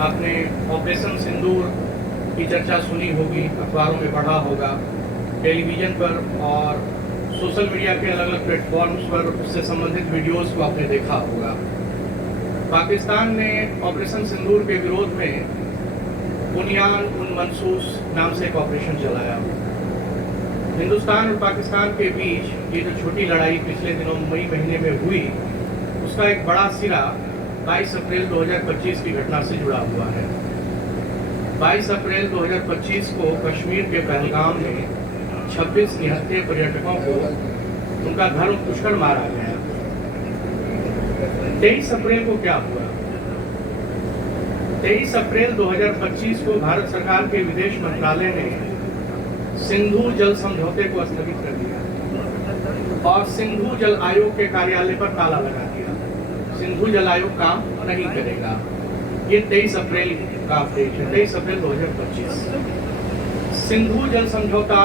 आपने ऑपरेशन सिंदूर की चर्चा सुनी होगी, अखबारों में पढ़ा होगा, टेलीविज़न पर और सोशल मीडिया के अलग अलग प्लेटफॉर्म्स पर उससे संबंधित वीडियोस को आपने देखा होगा। पाकिस्तान ने ऑपरेशन सिंदूर के विरोध में बुनियान उन मनसूस नाम से एक ऑपरेशन चलाया। हिंदुस्तान और पाकिस्तान के बीच ये जो छोटी लड़ाई पिछले दिनों मई महीने में हुई, उसका एक बड़ा सिरा 22 अप्रैल 2025 की घटना से जुड़ा हुआ है। 22 अप्रैल 2025 को कश्मीर के पहलगाम में 26 निहत्थे पर्यटकों को उनका घर पुष्कर मारा गया। 23 अप्रैल को क्या हुआ? 23 अप्रैल 2025 को भारत सरकार के विदेश मंत्रालय ने सिंधु जल समझौते को स्थगित कर दिया और सिंधु जल आयोग के कार्यालय पर ताला लगा दिया। सिंधु जल आयोग काम नहीं करेगा। ये 23 अप्रैल का अपडेट है, 23 अप्रैल 2025। सिंधु जल समझौता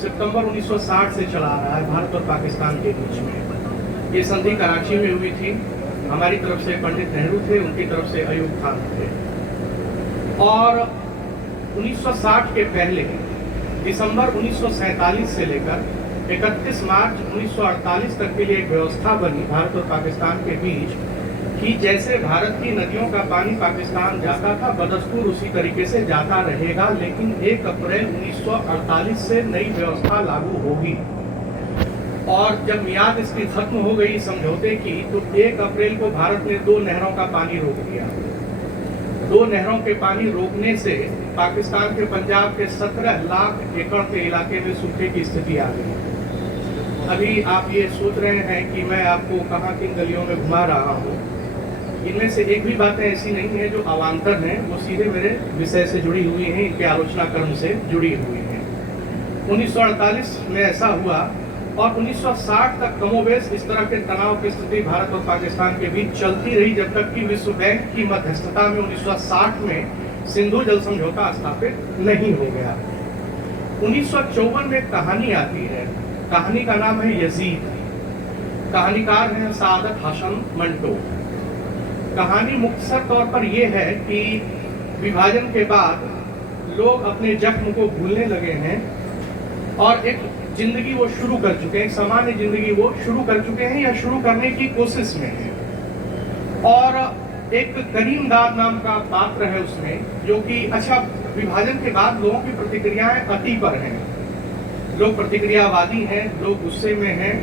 सितंबर 1960 से चला आ रहा है भारत और पाकिस्तान के बीच में। ये संधि कराची में हुई थी। हमारी तरफ से पंडित नेहरू थे, उनकी तरफ से अयूब खान थे। और 1960 के पहले दिसंबर 1947 से लेकर 31 मार्च 1948 तक के लिए एक व्यवस्था बनी भारत और पाकिस्तान के बीच कि जैसे भारत की नदियों का पानी पाकिस्तान जाता था, बदस्तूर उसी तरीके से जाता रहेगा, लेकिन 1 अप्रैल 1948 से नई व्यवस्था लागू होगी। और जब मियाद इसकी खत्म हो गई समझौते की, तो 1 अप्रैल को भारत ने 2 नहरों का पानी रोक दिया। 2 नहरों के पानी रोकने से पाकिस्तान के पंजाब के 17 लाख एकड़ के इलाके में सूखे की स्थिति आ गई। अभी आप ये सोच रहे हैं कि मैं आपको कहाँ किन गलियों में घुमा रहा हूँ। इनमें से एक भी बातें ऐसी नहीं है जो अवान्तर हैं, वो सीधे मेरे विषय से जुड़ी हुई हैं, इनके आलोचना क्रम से जुड़ी हुई हैं। 1948 में ऐसा हुआ और 1960 तक कमोबेश इस तरह के तनाव की स्थिति भारत और पाकिस्तान के बीच चलती रही, जब तक कि विश्व बैंक की मध्यस्थता में 1960 में सिंधु जल समझौता स्थापित नहीं हो गया। 1954 में एक कहानी आती है। कहानी का नाम है यजीद। कहानीकार हैं सादत हाशम मंटो। कहानी मुख्तसर तौर पर यह है कि विभाजन के बाद लोग अपने जख्म को भूलने लगे हैं और एक जिंदगी वो शुरू कर चुके हैं, एक सामान्य जिंदगी वो शुरू कर चुके हैं या शुरू करने की कोशिश में है। और एक करीम दाद नाम का पात्र है उसमें, जो कि अच्छा विभाजन के बाद लोगों की प्रतिक्रियाएं अति पर हैं। लोग प्रतिक्रियावादी हैं, लोग गुस्से में हैं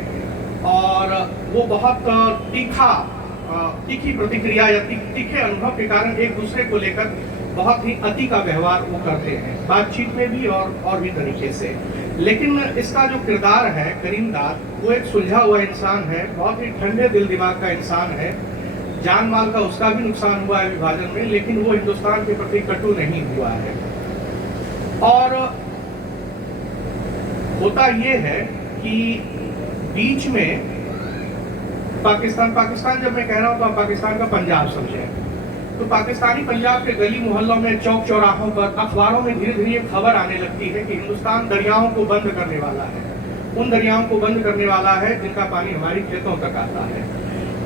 और वो बहुत तीखी प्रतिक्रिया या तीखे अनुभव के कारण एक दूसरे को लेकर बहुत ही अति का व्यवहार वो करते हैं, बातचीत में भी और भी तरीके से। लेकिन इसका जो किरदार है करीम दाद, वो एक सुलझा हुआ इंसान है, बहुत ही ठंडे दिल दिमाग का इंसान है। जान माल का उसका भी नुकसान हुआ है विभाजन में, लेकिन वो हिंदुस्तान के प्रति कटु नहीं हुआ है। और होता ये है कि बीच में पाकिस्तान जब मैं कह रहा हूँ तो आप पाकिस्तान का पंजाब समझें, तो पाकिस्तानी पंजाब के गली मोहल्लों में, चौक चौराहों पर, अखबारों में धीरे धीरे खबर आने लगती है कि हिंदुस्तान दरियाओं को बंद करने वाला है। उन दरियाओं को बंद करने वाला है जिनका पानी हमारी खेतों तक आता है।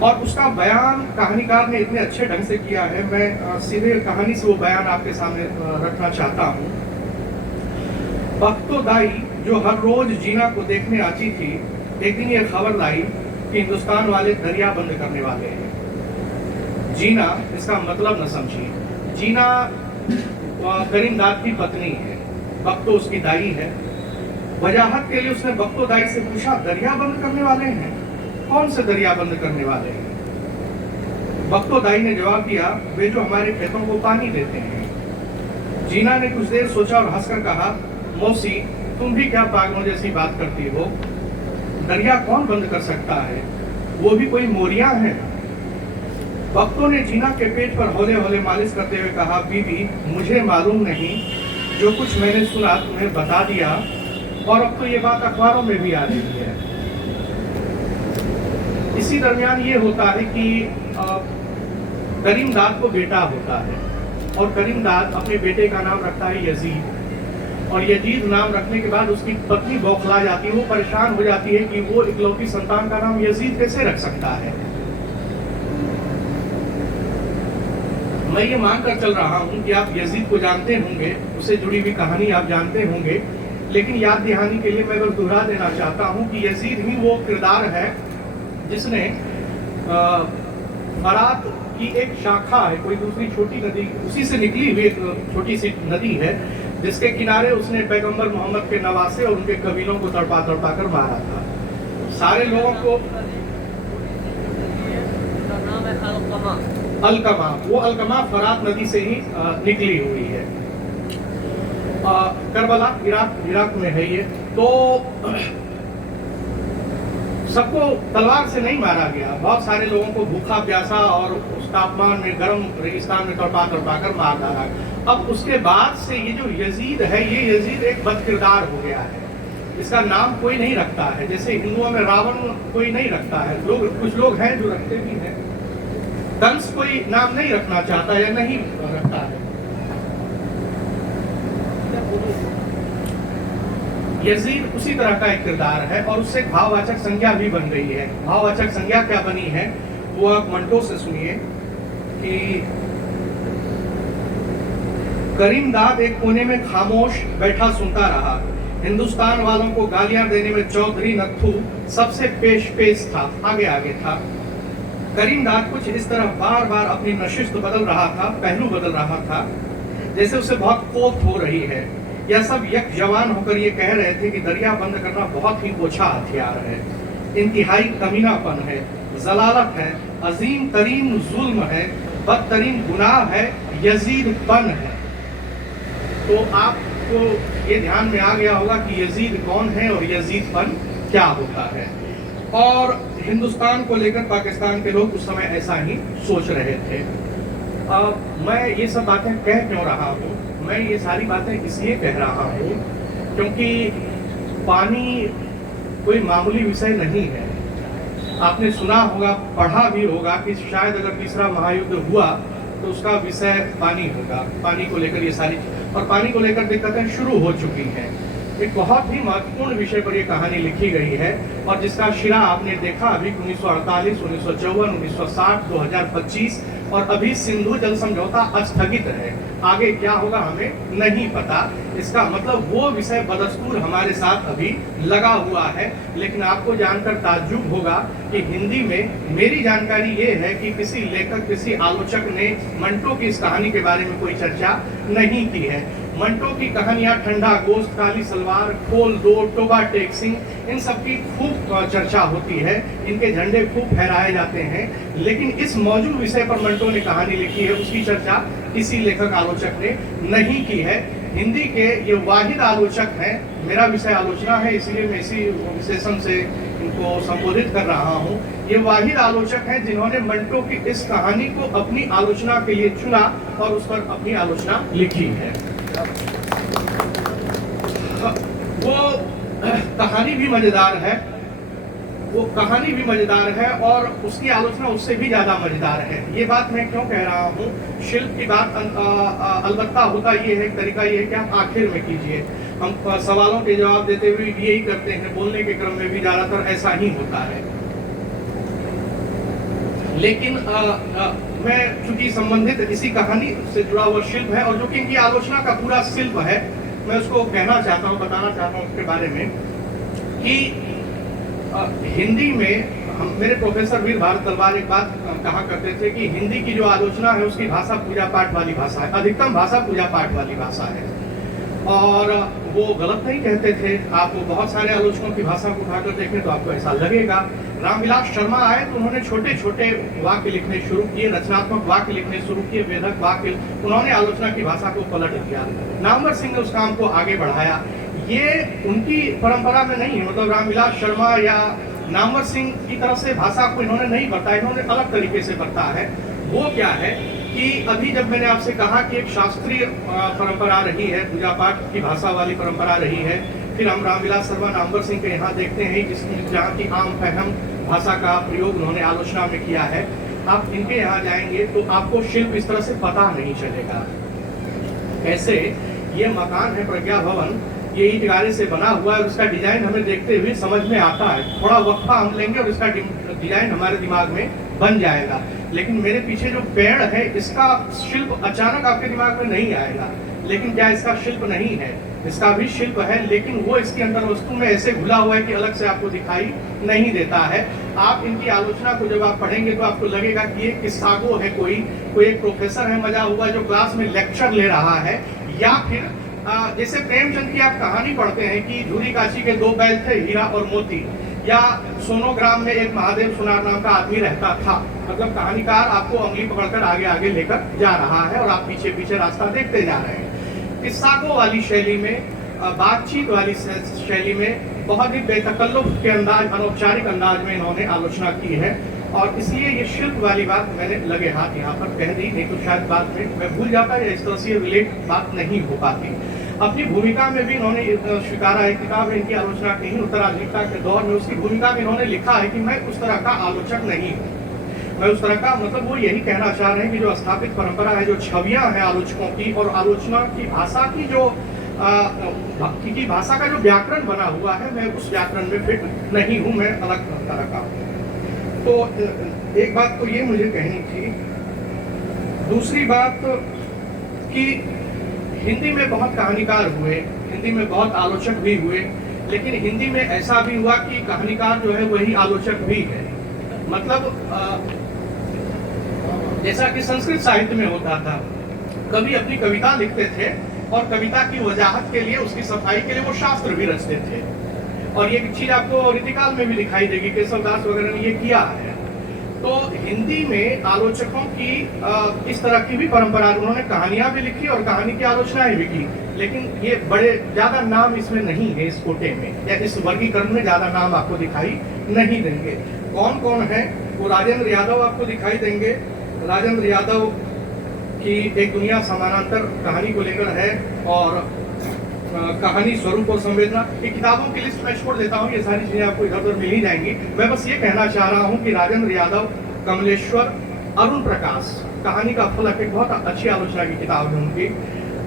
और उसका बयान कहानीकार ने इतने अच्छे ढंग से किया है, मैं सीधे कहानी से वो बयान आपके सामने रखना चाहता हूँ। बख्तो दाई जो हर रोज जीना को देखने आती थी, एक दिन ये खबर लाई कि हिंदुस्तान वाले दरिया बंद करने वाले हैं। जीना इसका मतलब न समझी। जीना करीम दाद की पत्नी है, बख्तो उसकी दाई है। वजाहत के लिए उसने बख्तो दाई से पूछा, दरिया बंद करने वाले हैं? कौन से दरिया बंद करने वाले हैं? बख्तो दाई ने जवाब दिया, वे जो हमारे खेतों को पानी देते हैं। जीना ने कुछ देर सोचा और हंसकर कहा, मौसी तुम भी क्या पागलों जैसी बात करती हो? दरिया कौन बंद कर सकता है? वो भी कोई मोरियां हैं। बख्तो ने जीना के पेट पर हौले हौले मालिश करते हुए कहा, बीबी मुझे मालूम नहीं, जो कुछ मैंने सुना तुम्हें बता दिया, और अब तो ये बात अखबारों में भी आ रही है। इसी दरमियान ये होता है कि करीम दाद को बेटा होता है और करीम दाद अपने बेटे का नाम रखता है यजीद। और यजीद नाम रखने के बाद उसकी पत्नी बौखला जाती है, वो परेशान हो जाती है कि वो इकलौती संतान का नाम यजीद कैसे रख सकता है। मैं ये मान कर चल रहा हूँ कि आप यजीद को जानते होंगे, उससे जुड़ी हुई कहानी आप जानते होंगे, लेकिन याद दहानी के लिए मैं बस दोहरा देना चाहता हूँ कि यजीद ही वो किरदार है जिसने फरात की एक शाखा है, कोई दूसरी छोटी नदी उसी से निकली हुई एक छोटी सी नदी है, जिसके किनारे उसने पैगंबर मोहम्मद के नवासे और उनके कबीलों को तड़पा तड़पा कर मारा था। सारे लोगों को अलकमा, वो अलकमा फरात नदी से ही निकली हुई है। करबला इराक में है ये। तो सबको तलवार से नहीं मारा गया, बहुत सारे लोगों को भूखा प्यासा और उस तापमान में गर्म रेगिस्तान में तड़पा तड़पा कर मार डाला। अब उसके बाद से ये जो यजीद है, ये यजीद एक बदकिरदार हो गया है। इसका नाम कोई नहीं रखता है, जैसे हिंदुओं में रावण कोई नहीं रखता है, कुछ लोग हैं जो रखते भी हैं। कंस कोई नाम नहीं रखना चाहता या नहीं रखता है। यजीद उसी तरह का एक किरदार है और उससे भाववाचक संज्ञा भी बन गई है। भाववाचक संज्ञा क्या बनी है वो आप मंटो से सुनिए कि करीमदाद एक कोने में खामोश बैठा सुनता रहा। हिंदुस्तान वालों को गालियां देने में चौधरी नत्थू सबसे पेश था, आगे आगे था। करीमदाद कुछ इस तरह बार बार अपनी नशिस्त बदल रहा था, पहलू बदल रहा था, जैसे उसे बहुत कोत हो रही है। यह सब यक जवान होकर ये कह रहे थे कि दरिया बंद करना बहुत ही ओछा हथियार है, इंतहाई कमीनापन है, जलालत है, अजीम तरीन जुल्म है, बदतरीन गुनाह है, यजीदपन है। तो आपको ये ध्यान में आ गया होगा कि यजीद कौन है और यजीदपन क्या होता है। और हिंदुस्तान को लेकर पाकिस्तान के लोग उस समय ऐसा ही सोच रहे थे। मैं ये सब बातें कह क्यों रहा हूँ? मैं ये सारी बातें इसलिए कह रहा हूँ क्योंकि पानी कोई मामूली विषय नहीं है। आपने सुना होगा, पढ़ा भी होगा कि शायद अगर तीसरा महायुद्ध हुआ तो उसका विषय पानी होगा। पानी को लेकर ये सारी, और पानी को लेकर दिक्कतें शुरू हो चुकी हैं। एक बहुत ही महत्वपूर्ण विषय पर यह कहानी लिखी गई है और जिसका शिरा आपने देखा अभी 1948, 1954, 1960, 2025 और अभी सिंधु जल समझौता स्थगित है। आगे क्या होगा हमें नहीं पता। इसका मतलब वो विषय बदस्तूर हमारे साथ अभी लगा हुआ है। लेकिन आपको जानकर ताज्जुब होगा कि हिंदी में मेरी जानकारी ये है कि किसी लेखक, किसी आलोचक ने मंटो की इस कहानी के बारे में कोई चर्चा नहीं की है। मंटो की कहानियां ठंडा गोश्त, काली सलवार, खोल दो, टोबा टेक्सिंग, इन सब की खूब चर्चा होती है, इनके झंडे खूब फहराए जाते हैं। लेकिन इस मौजूद विषय पर मंटो ने कहानी लिखी है, उसकी चर्चा किसी लेखक आलोचक ने नहीं की है। हिंदी के ये वाहिद आलोचक हैं। मेरा विषय आलोचना है, इसलिए मैं इसी विशेषण से इनको संबोधित कर रहा हूँ। ये वाहिद आलोचक हैं जिन्होंने मंटो की इस कहानी को अपनी आलोचना के लिए चुना और उस पर अपनी आलोचना लिखी है। वो कहानी भी मजेदार है, वो कहानी भी मजेदार है और उसकी आलोचना उससे भी ज्यादा मजेदार है। ये बात मैं क्यों कह रहा हूँ? शिल्प की बात अलबत्ता होता ये है, तरीका ये है कि आप आखिर में कीजिए। हम सवालों के जवाब देते हुए यही करते हैं, बोलने के क्रम में भी ज्यादातर ऐसा ही होता है। लेकिन मैं चूंकि संबंधित इसी कहानी से जुड़ा हुआ शिल्प है और जो कि इनकी आलोचना का पूरा शिल्प है, मैं उसको कहना चाहता हूँ, बताना चाहता हूँ उसके बारे में कि हिंदी में मेरे प्रोफेसर वीर भारत तलवार एक बात कहा करते थे कि हिंदी की जो आलोचना है उसकी भाषा पूजा पाठ वाली भाषा है, अधिकतम भाषा पूजा पाठ वाली भाषा है। और वो गलत नहीं कहते थे। आप बहुत सारे आलोचकों की भाषा को उठाकर देखें तो आपको ऐसा लगेगा। रामविलास शर्मा आए तो उन्होंने छोटे छोटे वाक्य लिखने शुरू किए, रचनात्मक वाक्य लिखने शुरू किए, वेधक वाक्य, उन्होंने आलोचना की भाषा को पलट दिया। नामवर सिंह ने उस काम को आगे बढ़ाया। ये उनकी परंपरा में नहीं है, मतलब रामविलास शर्मा या नामवर सिंह की तरफ से भाषा को इन्होंने नहीं बरता, इन्होंने अलग तरीके से बरता है। वो क्या है कि अभी जब मैंने आपसे कहा कि एक शास्त्रीय परंपरा रही है, पूजा पाठ की भाषा वाली परंपरा रही है, फिर हम रामविलास शर्मा, नामवर सिंह के यहाँ देखते हैं जिसमें जहाँ की आम फहम भाषा का प्रयोग उन्होंने आलोचना में किया है। आप इनके यहाँ जाएंगे तो आपको शिल्प इस तरह से पता नहीं चलेगा। ऐसे ये मकान है प्रज्ञा भवन, ये ईंट गारे से बना हुआ है, उसका डिजाइन हमें देखते हुए समझ में आता है। थोड़ा वक्फा हम लेंगे और इसका डिजाइन हमारे दिमाग में बन जाएगा। लेकिन मेरे पीछे जो पेड़ है इसका शिल्प अचानक आपके दिमाग में नहीं आएगा। लेकिन क्या इसका शिल्प नहीं है? इसका भी शिल्प है, लेकिन वो इसके अंदर वस्तु में ऐसे घुला हुआ है कि अलग से आपको दिखाई नहीं देता है। आप इनकी आलोचना को जब आप पढ़ेंगे तो आपको लगेगा कि ये किस्सागो है, कोई एक प्रोफेसर है मजा हुआ जो क्लास में लेक्चर ले रहा है, या फिर जैसे प्रेमचंद की आप कहानी पढ़ते हैं कि धूरी काशी के 2 बैल थे, हीरा और मोती, या सोनोग्राम में एक महादेव सुनार नाम का आदमी रहता था। मतलब कहानीकार आपको उंगली पकड़कर आगे आगे लेकर जा रहा है और आप पीछे पीछे रास्ता देखते जा रहे हैं। किस्सागो वाली शैली में, बातचीत वाली शैली में बहुत ही बेतकल्लुफ के अंदाज, अनौपचारिक अंदाज में इन्होंने आलोचना की है, और इसलिए ये शिल्प वाली बात मैंने लगे हाथ यहाँ पर कह दी, नहीं तो शायद बात में मैं भूल जाता या इस तरह से रिलेट बात नहीं हो पाती। अपनी भूमिका में भी इन्होंने स्वीकारा है, किताब है इनकी आलोचना की, उत्तराधुनिकता के दौर में उसकी भूमिका में इन्होंने लिखा है कि मैं उस तरह का आलोचक नहीं हूँ। मैं उस तरह का, मतलब वो यही कहना चाह रहे हैं कि जो स्थापित परंपरा है, जो छवियां हैं आलोचकों की, और आलोचना की भाषा की जो की भाषा का जो व्याकरण बना हुआ है, मैं उस व्याकरण में फिट नहीं हूँ, मैं अलग तरह का हूँ। तो एक बात तो ये मुझे कहनी थी। दूसरी बात कि हिंदी में बहुत कहानीकार हुए, हिंदी में बहुत आलोचक भी हुए, लेकिन हिंदी में ऐसा भी हुआ कि कहानीकार जो है वही आलोचक भी है। मतलब जैसा कि संस्कृत साहित्य में होता था, कवि अपनी कविता लिखते थे और कविता की वजाहत के लिए, उसकी सफाई के लिए वो शास्त्र भी रचते थे, और ये चीज आपको रीतिकाल में भी दिखाई देगी, केशवदास वगैरह ने ये किया है। तो हिंदी में आलोचकों की इस तरह की भी परंपरा, उन्होंने कहानियां भी लिखी और कहानी की आलोचनाएं भी की, लेकिन ये बड़े ज्यादा नाम इसमें नहीं है, इस कोटे में या इस वर्गीकरण में ज्यादा नाम आपको दिखाई नहीं देंगे। कौन कौन है? वो राजेंद्र यादव आपको दिखाई देंगे। राजेंद्र यादव की एक दुनिया समानांतर कहानी को लेकर है, और कहानी, स्वरूप और संवेदना, ये किताबों की लिस्ट में छोड़ देता हूँ, ये सारी चीजें आपको इधर उधर मिल ही जाएंगी। मैं बस ये कहना चाह रहा हूँ कि राजेंद्र यादव, कमलेश्वर, अरुण प्रकाश, कहानी का फलक, एक बहुत अच्छी आलोचना की किताब है उनकी।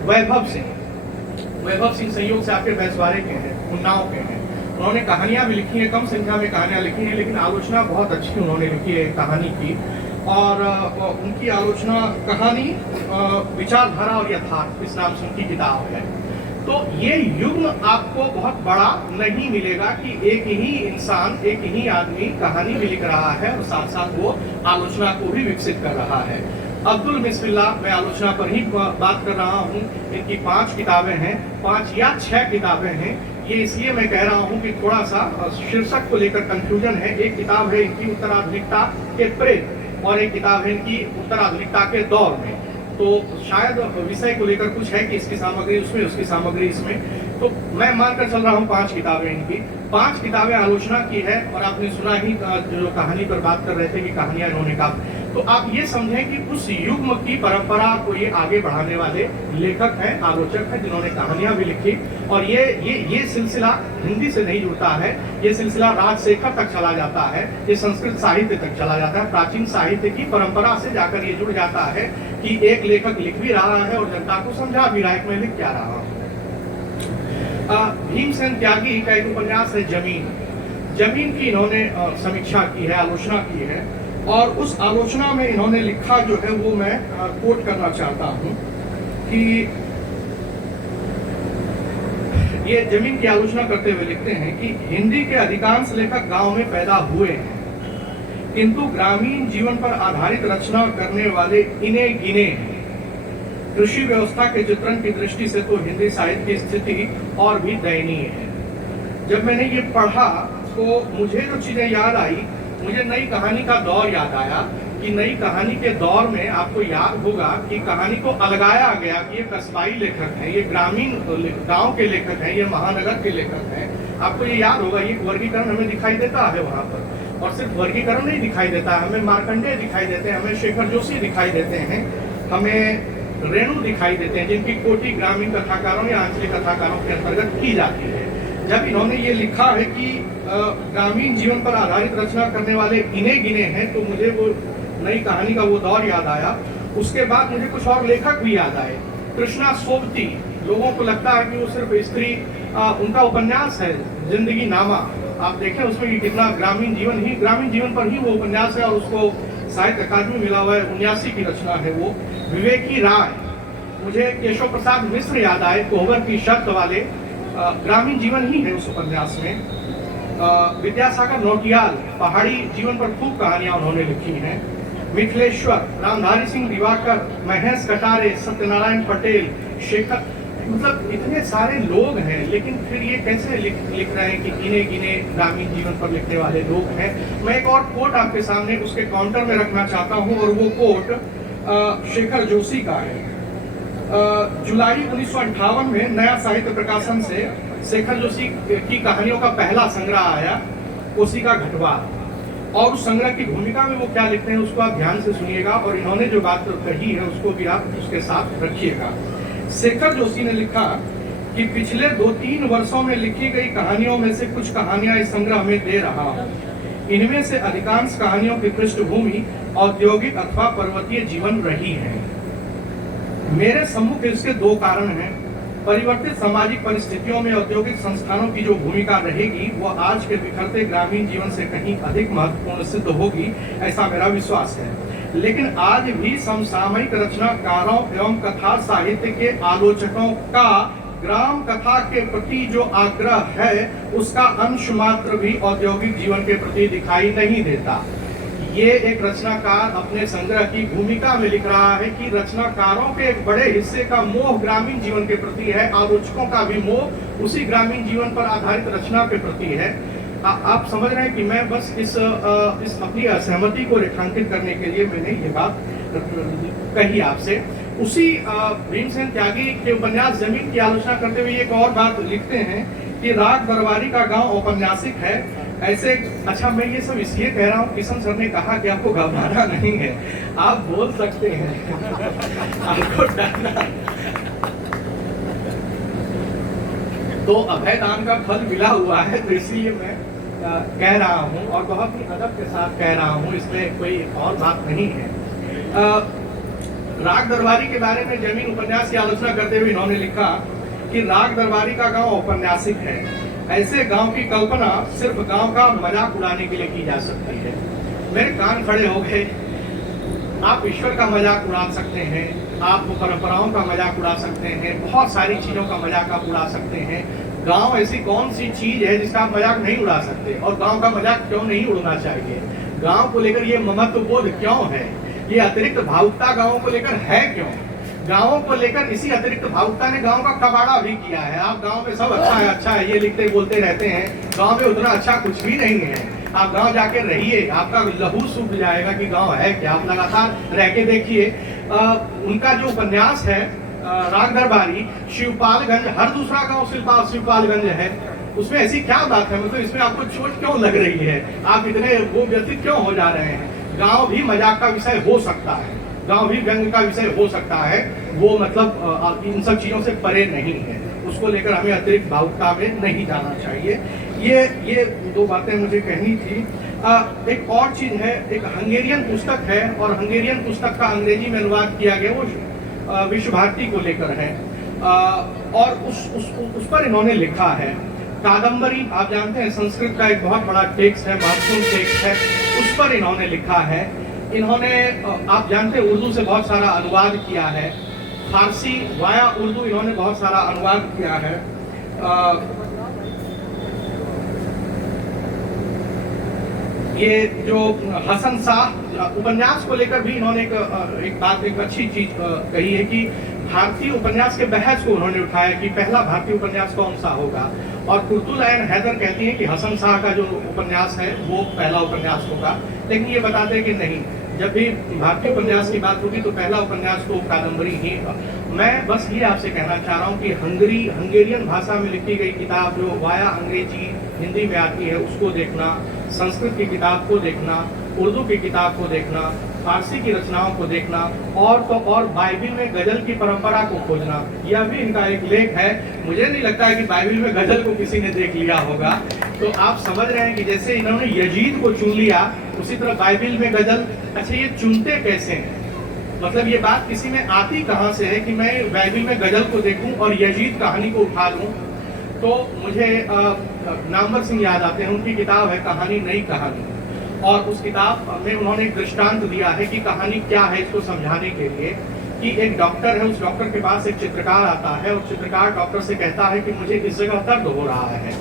वैभव सिंह संयोग से आपके बैसवारे के हैं, उन्नाव के हैं। उन्होंने कहानियां भी लिखी हैं, कम संख्या में कहानियां लिखी हैं, लेकिन आलोचना बहुत अच्छी उन्होंने लिखी है कहानी की। और उनकी आलोचना कहानी, विचारधारा और यथार्थ, इस नाम से उनकी किताब है। तो ये युग्म आपको बहुत बड़ा नहीं मिलेगा कि एक ही इंसान, एक ही आदमी कहानी भी लिख रहा है और साथ साथ वो आलोचना को भी विकसित कर रहा है। अब्दुल बिस्मिल्लाह, मैं आलोचना पर ही बात कर रहा हूँ। इनकी 5 किताबें हैं, 5 या 6 किताबें हैं। ये इसलिए मैं कह रहा हूँ कि थोड़ा सा शीर्षक को लेकर कंफ्यूजन है। एक किताब है इनकी उत्तराधुनिकता के प्रेत, और एक किताब है इनकी उत्तराधुनिकता के दौर में। तो शायद विषय को लेकर कुछ है कि इसकी सामग्री उसमें, उसकी सामग्री इसमें। तो मैं मानकर चल रहा हूँ 5 किताबें इनकी, 5 किताबें आलोचना की है। और आपने सुना ही जो कहानी पर बात कर रहे थे कि कहानियां इन्होंने कहा, तो आप ये समझें कि उस युग्म की परंपरा को ये आगे बढ़ाने वाले लेखक हैं, आलोचक हैं, जिन्होंने कहानियां भी लिखी। और ये सिलसिला हिंदी से नहीं जुड़ता है, ये सिलसिला राजशेखर तक चला जाता है, ये संस्कृत साहित्य तक चला जाता है, प्राचीन साहित्य की परंपरा से जाकर ये जुड़ जाता है कि एक लेखक लिख भी रहा है और जनता को समझा भी रहा है कि मैं लिख क्या रहा हूँ। भीमसेन त्यागी का एक उपन्यास है जमीन की इन्होंने समीक्षा की है, आलोचना की है, और उस आलोचना में इन्होंने लिखा जो है वो मैं कोट करना चाहता हूँ कि ये जमीन की आलोचना करते हुए लिखते हैं कि हिंदी के अधिकांश लेखक गांव में पैदा हुए हैं, किंतु ग्रामीण जीवन पर आधारित रचना करने वाले इन्हें गिने हैं। कृषि व्यवस्था के चित्रण की दृष्टि से तो हिंदी साहित्य की स्थिति और भी दयनीय है। जब मैंने ये पढ़ा तो मुझे जो चीजें याद आई, मुझे नई कहानी का दौर याद आया कि नई कहानी के दौर में आपको याद होगा कि कहानी को अलगाया गया कि ये कस्बाई लेखक हैं, ये ग्रामीण गांव के लेखक हैं, ये महानगर के लेखक हैं। आपको ये याद होगा, ये वर्गीकरण हमें दिखाई देता है वहां पर, और सिर्फ वर्गीकरण नहीं दिखाई देता है, हमें मार्कंडेय दिखाई देते हैं, हमें शेखर जोशी दिखाई देते हैं, हमें रेणु दिखाई देते हैं, जिनकी कोटि ग्रामीण कथाकारों या आंचलिक कथाकारों के अंतर्गत की जाती है। जब इन्होंने ये लिखा है कि ग्रामीण जीवन पर आधारित रचना करने वाले इन्हें गिने हैं, तो मुझे वो नई कहानी का वो दौर याद आया। उसके बाद मुझे कुछ और लेखक भी याद आए। कृष्णा सोबती, लोगों को लगता है कि वो सिर्फ स्त्री, उनका उपन्यास है जिंदगी नामा, आप देखें उसमें कितना ग्रामीण जीवन पर ही वो उपन्यास है, और उसको साहित्य अकादमी मिला हुआ है, 79 की रचना है वो। विवेकी राय, मुझे केशव प्रसाद मिश्र याद आए, कोहबर की शर्त वाले, ग्रामीण जीवन ही है उस उपन्यास में। विद्यासागर नौटियाल, पहाड़ी जीवन पर खूब कहानियां उन्होंने लिखी हैं। मिथिलेश्वर, रामधारी सिंह दिवाकर, महेश कटारे, सत्यनारायण पटेल, शेखर, मतलब इतने सारे लोग हैं, लेकिन फिर ये कैसे लिख रहे हैं कि गिने गिने ग्रामीण जीवन पर लिखने वाले लोग हैं। मैं एक और कोट आपके सामने उसके काउंटर में रखना चाहता हूं, और वो कोट शेखर जोशी का है। जुलाई 1958 में नया साहित्य प्रकाशन से शेखर जोशी की कहानियों का पहला संग्रह आया, कोसी का घटवार, और उस संग्रह की भूमिका में वो क्या लिखते हैं उसको आप ध्यान से सुनिएगा, और इन्होंने जो बात कही है उसको भी आप उसके साथ रखिएगा। शेखर जोशी ने लिखा कि पिछले 2-3 वर्षों में लिखी गई कहानियों में से कुछ कहानियां इस संग्रह में दे रहा हूं। इनमें से अधिकांश कहानियों की पृष्ठभूमि औद्योगिक अथवा पर्वतीय जीवन रही है। मेरे सम्मुख इसके 2 कारण हैं। परिवर्तित सामाजिक परिस्थितियों में औद्योगिक संस्थानों की जो भूमिका रहेगी वह आज के बिखरते ग्रामीण जीवन से कहीं अधिक महत्वपूर्ण सिद्ध होगी, ऐसा मेरा विश्वास है। लेकिन आज भी समसामयिक रचनाकारों एवं कथा साहित्य के आलोचकों का ग्राम कथा के प्रति जो आग्रह है उसका अंश मात्र भी औद्योगिक जीवन के प्रति दिखाई नहीं देता। ये एक रचनाकार अपने संग्रह की भूमिका में लिख रहा है कि रचनाकारों के एक बड़े हिस्से का मोह ग्रामीण जीवन के प्रति है, आलोचकों का भी मोह उसी ग्रामीण जीवन पर आधारित रचना के प्रति है। आप समझ रहे हैं कि मैं बस इस अपनी असहमति को रेखांकित करने के लिए मैंने ये बात कही आपसे। उसी भीमसेन त्यागी के उपन्यास जमीन की आलोचना करते हुए एक और बात लिखते हैं कि राग दरबारी का गांव औपन्यासिक है। ऐसे अच्छा, मैं ये सब इसलिए कह रहा हूँ, किशन सर ने कहा कि आपको घबराना नहीं है, आप बोल सकते हैं आपको डरना। तो अभयदान का फल मिला हुआ है, तो इसलिए मैं कह रहा हूँ, और बहुत ही अदब के साथ कह रहा हूँ, इसमें कोई और बात नहीं है। राग दरबारी के बारे में जमीन उपन्यास की आलोचना करते हुए इन्होंने लिखा कि राग दरबारी का गांव औपन्यासिक है। ऐसे गांव की कल्पना सिर्फ गांव का मजाक उड़ाने के लिए की जा सकती है। मेरे कान खड़े हो गए। आप ईश्वर का मजाक उड़ा सकते हैं, आप परंपराओं का मजाक उड़ा सकते हैं, बहुत सारी चीजों का मजाक आप उड़ा सकते हैं। गांव ऐसी कौन सी चीज है जिसका आप मजाक नहीं उड़ा सकते, और गांव का मजाक क्यों नहीं उड़ना चाहिए? गांव को लेकर ये ममत्व बोध क्यों है? ये अतिरिक्त भावुकता गांवों को लेकर है क्यों? गांवों को लेकर इसी अतिरिक्त भावुकता ने गांव का कबाड़ा भी किया है। आप गांव में सब अच्छा है ये लिखते बोलते रहते हैं, गांव में उतना अच्छा कुछ भी नहीं है। आप गांव जाके रहिए, आपका लहू सूख जाएगा कि गांव है क्या। आप लगातार रह के देखिए। उनका जो उपन्यास है राग दरबारी, शिवपालगंज, हर दूसरा गांव शिवपालगंज है। उसमें ऐसी क्या बात है, मतलब इसमें आपको चोट क्यों लग रही है? आप इतने वो व्यथित क्यों हो जा रहे हैं? गांव भी मजाक का विषय हो सकता है, गांव भी व्यंग का विषय हो सकता है। वो मतलब इन सब चीजों से परे नहीं है, उसको लेकर हमें अतिरिक्त भावुकता में नहीं जाना चाहिए। ये 2 बातें मुझे कहनी थी। एक और चीज है, एक हंगेरियन पुस्तक है, और हंगेरियन पुस्तक का अंग्रेजी में अनुवाद किया गया, वो विश्व भारती को लेकर है, और उस पर इन्होंने लिखा है। कादम्बरी, आप जानते हैं संस्कृत का एक बहुत बड़ा टेक्स्ट है, महत्वपूर्ण टेक्स्ट है, उस पर इन्होंने लिखा है। इन्होंने आप जानते हैं उर्दू से बहुत सारा अनुवाद किया है, फारसी वाया उर्दू इन्होंने बहुत सारा अनुवाद किया है। ये जो हसन शाह उपन्यास को लेकर भी इन्होंने एक अच्छी चीज कही है कि भारतीय उपन्यास के बहस को उन्होंने उठाया कि पहला भारतीय उपन्यास कौन सा होगा, और कुर्तुल ऐन हैदर कहती हैं कि हसन शाह का जो उपन्यास है वो पहला उपन्यास होगा, लेकिन ये बताते हैं कि नहीं, जब भी भारतीय उपन्यास की बात होगी तो पहला उपन्यास तो कादम्बरी ही होगा। मैं बस ये आपसे कहना चाह रहा हूँ कि हंगेरियन भाषा में लिखी गई किताब जो वाया अंग्रेजी हिंदी में आती है उसको देखना, संस्कृत की किताब को देखना, उर्दू की किताब को देखना, फारसी की रचनाओं को देखना, और तो और बाइबिल में गजल की परंपरा को खोजना, यह भी इनका एक लेख है। मुझे नहीं लगता है कि बाइबिल में गजल को किसी ने देख लिया होगा। तो आप समझ रहे हैं कि जैसे इन्होंने यजीद को चुन लिया, उसी तरह बाइबिल में गजल। अच्छा, ये चुनते कैसे हैं? मतलब ये बात किसी में आती कहाँ से है कि मैं बाइबिल में गजल को देखूं और यजीद कहानी को उठा लूं? तो मुझे नामवर सिंह याद आते हैं, उनकी किताब है कहानी नई कहानी, और उस किताब में उन्होंने एक दृष्टांत दिया है कि कहानी क्या है, इसको समझाने के लिए कि एक डॉक्टर है, उस डॉक्टर के पास एक चित्रकार आता है और चित्रकार डॉक्टर से कहता है कि मुझे इस जगह दर्द हो रहा है।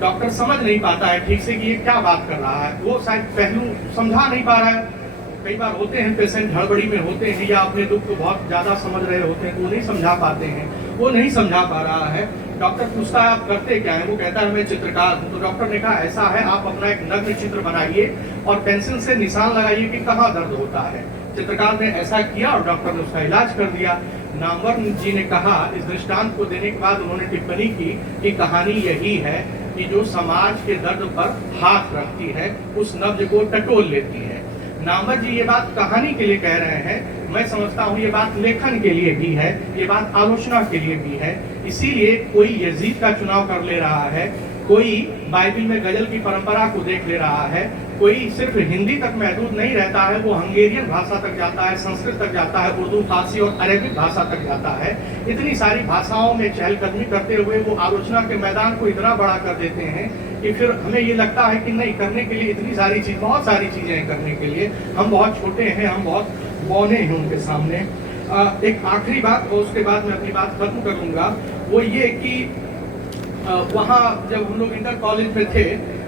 डॉक्टर समझ नहीं पाता है ठीक से कि ये क्या बात कर रहा है, वो शायद पहलू समझा नहीं पा रहा है। कई बार होते हैं पेशेंट हड़बड़ी में होते हैं या अपने दुख को बहुत ज्यादा समझ रहे होते हैं तो वो नहीं समझा पाते हैं, वो नहीं समझा पा रहा है। डॉक्टर पूछता है आप करते क्या है, वो कहता है मैं चित्रकार हूँ। तो डॉक्टर ने कहा ऐसा है, आप अपना एक नग्न चित्र बनाइए और पेंसिल से निशान लगाइए कि कहाँ दर्द होता है। चित्रकार ने ऐसा किया और डॉक्टर ने उसका इलाज कर दिया। नामवर जी ने कहा, इस दृष्टांत को देने के बाद उन्होंने टिप्पणी की कि कहानी यही है कि जो समाज के दर्द पर हाथ रखती है उस नब्ज को टटोल लेती है। नामवर जी ये बात कहानी के लिए कह रहे हैं, मैं समझता हूँ ये बात लेखन के लिए भी है, ये बात आलोचना के लिए भी है। इसीलिए कोई यजीद का चुनाव कर ले रहा है, कोई बाइबिल में गजल की परंपरा को देख ले रहा है, कोई सिर्फ हिंदी तक महदूद नहीं रहता है, वो हंगेरियन भाषा तक जाता है, संस्कृत तक जाता है, उर्दू, फारसी और अरेबिक भाषा तक जाता है। इतनी सारी भाषाओं में चहलकदमी करते हुए वो आलोचना के मैदान को इतना बड़ा कर देते हैं कि फिर हमें ये लगता है कि नहीं, करने के लिए इतनी सारी चीज, बहुत सारी चीजें हैं करने के लिए, हम बहुत छोटे हैं, हम बहुत बौने हैं उनके सामने। एक आखिरी बात और उसके बाद मैं अपनी बात खत्म करूंगा, वो ये कि वहाँ जब हम लोग इंटर कॉलेज में थे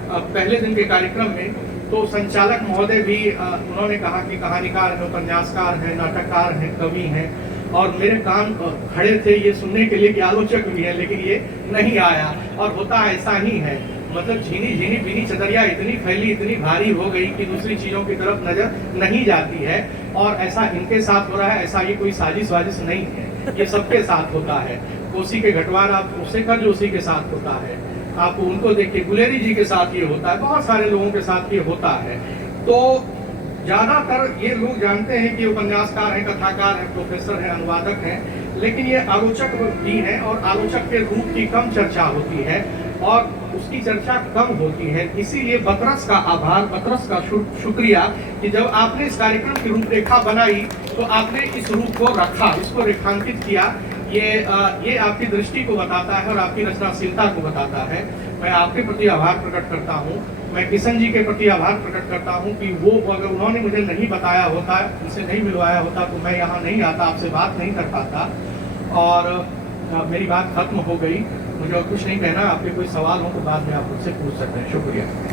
पहले दिन के कार्यक्रम में, तो संचालक महोदय भी उन्होंने कहा कि कहानीकार हैं, उपन्यासकार हैं, नाटककार हैं, कवि हैं, और मेरे कान खड़े थे ये सुनने के लिए कि आलोचक भी है, लेकिन ये नहीं आया। और होता ऐसा ही है, मतलब झीनी झीनी बीनी चदरिया इतनी फैली, इतनी भारी हो गई कि दूसरी चीजों की तरफ नजर नहीं जाती है। और ऐसा इनके साथ हो रहा है, ऐसा ये कोई साजिश वाजिश नहीं है, ये सबके साथ होता है। कोसी के घटवार आप उससे कर जो उसी के साथ होता है, आप उनको देखिए, गुलेरी जी के साथ ये होता है, बहुत सारे लोगों के साथ ये होता है। तो ज्यादातर ये लोग जानते हैं कि उपन्यासकार हैं, कथाकार हैं, प्रोफेसर हैं, अनुवादक हैं, लेकिन ये आलोचक भी हैं और आलोचक के रूप की कम चर्चा होती है और उसकी चर्चा कम होती है। इसीलिए बतरस का आभार, बतरस का शुक्रिया कि जब आपने इस कार्यक्रम की रूपरेखा बनाई तो आपने इस रूप को रखा, इसको रेखांकित किया। ये आपकी दृष्टि को बताता है और आपकी रचनाशीलता को बताता है। मैं आपके प्रति आभार प्रकट करता हूँ, मैं किशन जी के प्रति आभार प्रकट करता हूँ कि वो अगर उन्होंने मुझे नहीं बताया होता, मुझसे नहीं मिलवाया होता तो मैं यहाँ नहीं आता, आपसे बात नहीं कर पाता। और मेरी बात खत्म हो गई, मुझे और कुछ नहीं कहना। आपके कोई सवाल हो तो बाद में आप मुझसे पूछ सकते हैं। शुक्रिया।